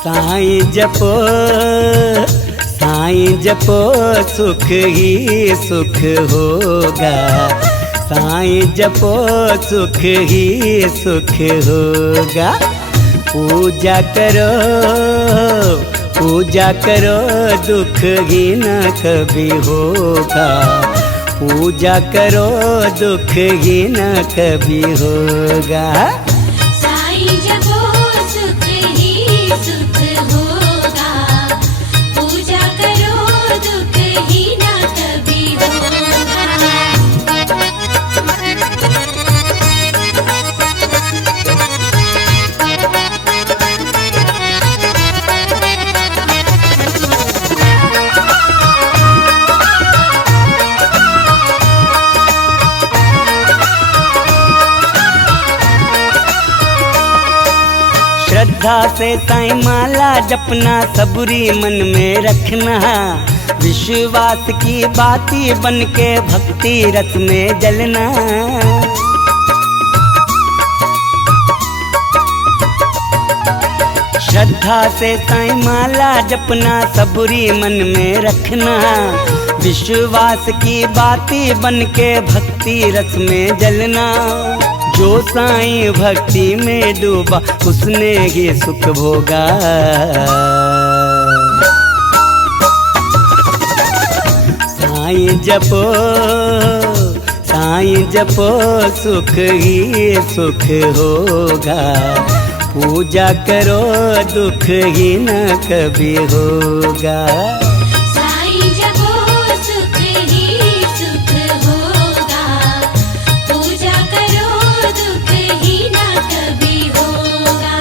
साईं जपो, साईं जपो, सुख ही सुख होगा। साईं जपो, सुख ही सुख होगा। पूजा करो, पूजा करो, दुख ही न कभी होगा। पूजा करो, दुख ही न कभी होगा। साईं जपो, सुख ही सुख होगा। पूजा करो, दुख ही न कभी होगा। श्रद्धा से साईं माला जपना, सबूरी मन में रखना। विश्वास की बाती बन के भक्ति रस में जलना। श्रद्धा से साईं माला जपना, सबूरी मन में रखना। विश्वास की बाती बन के भक्ति रस में जलना। जो साईं भक्ति में डूबा, उसने ही सुख भोगा। साईं जपो, साईं जपो, सुख ही सुख होगा। पूजा करो, दुख ही न कभी होगा। साईं जपो, सुख ही सुख होगा। पूजा करो, दुख ही न कभी होगा।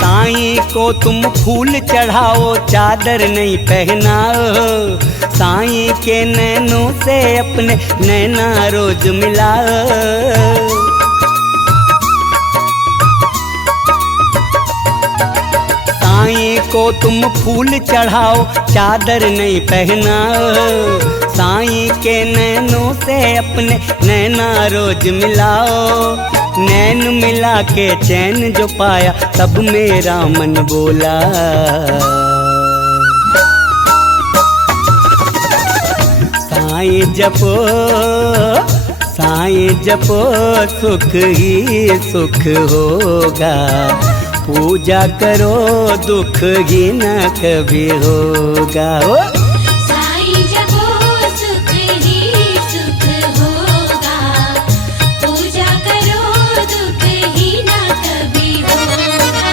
साईं को तुम फूल चढ़ाओ, चादर नहीं पहनाओ। साईं के नैनों से अपने नैना रोज मिलाओ। साईं को तुम फूल चढ़ाओ, चादर नहीं पहनाओ। साईं के नैनों से अपने नैना रोज मिलाओ। नैन मिला के चैन जो पाया, तब मेरा मन बोला। साईं जपो, साईं जपो, सुख ही सुख होगा। पूजा करो, दुख ही न कभी होगा। साईं जपो, सुख ही सुख होगा। पूजा करो, दुख ही न कभी होगा।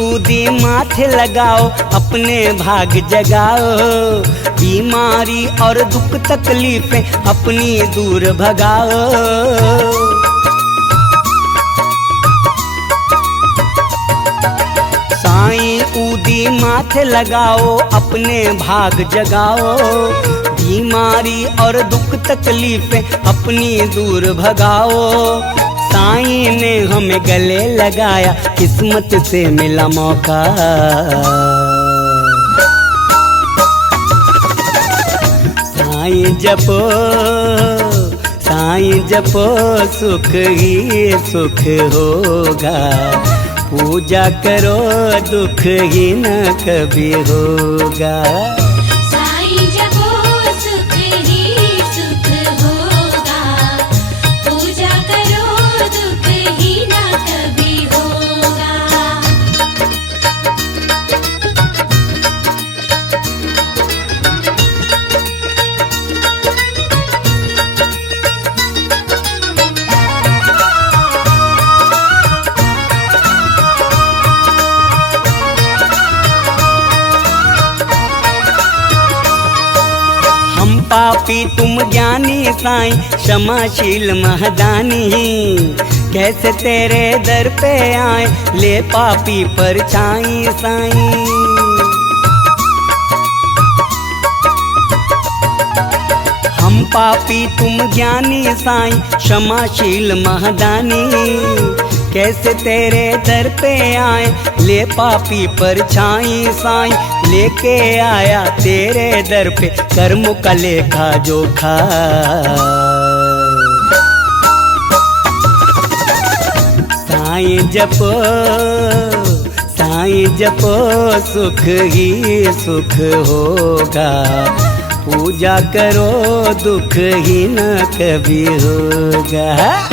ऊदी माथे लगाओ, अपने भाग जगाओ। बीमारी और दुख तकलीफें अपनी दूर भगाओ। साईं ऊदी माथे लगाओ, अपने भाग जगाओ। बीमारी और दुख तकलीफें अपनी दूर भगाओ। साईं ने हमें गले लगाया, किस्मत से मिला मौका। साईं जपो, साईं जपो, सुख ही सुख होगा। पूजा करो, दुख ही न कभी होगा। साईं जपो, सुख ही सुख होगा। पूजा करो, दुख ही न कभी होगा। पापी तुम ज्ञानी साईं, क्षमाशील महदानी। कैसे तेरे दर पे आए, ले पापी परछाई साईं। हम पापी तुम ज्ञानी साईं, क्षमाशील महदानी। कैसे तेरे दर पे आए, ले पापी परछाई साईं। लेके आया तेरे दर पे कर्म का लेखा जोखा। साईं जपो, साईं जपो, सुख ही सुख होगा। पूजा करो दुख ही न कभी होगा।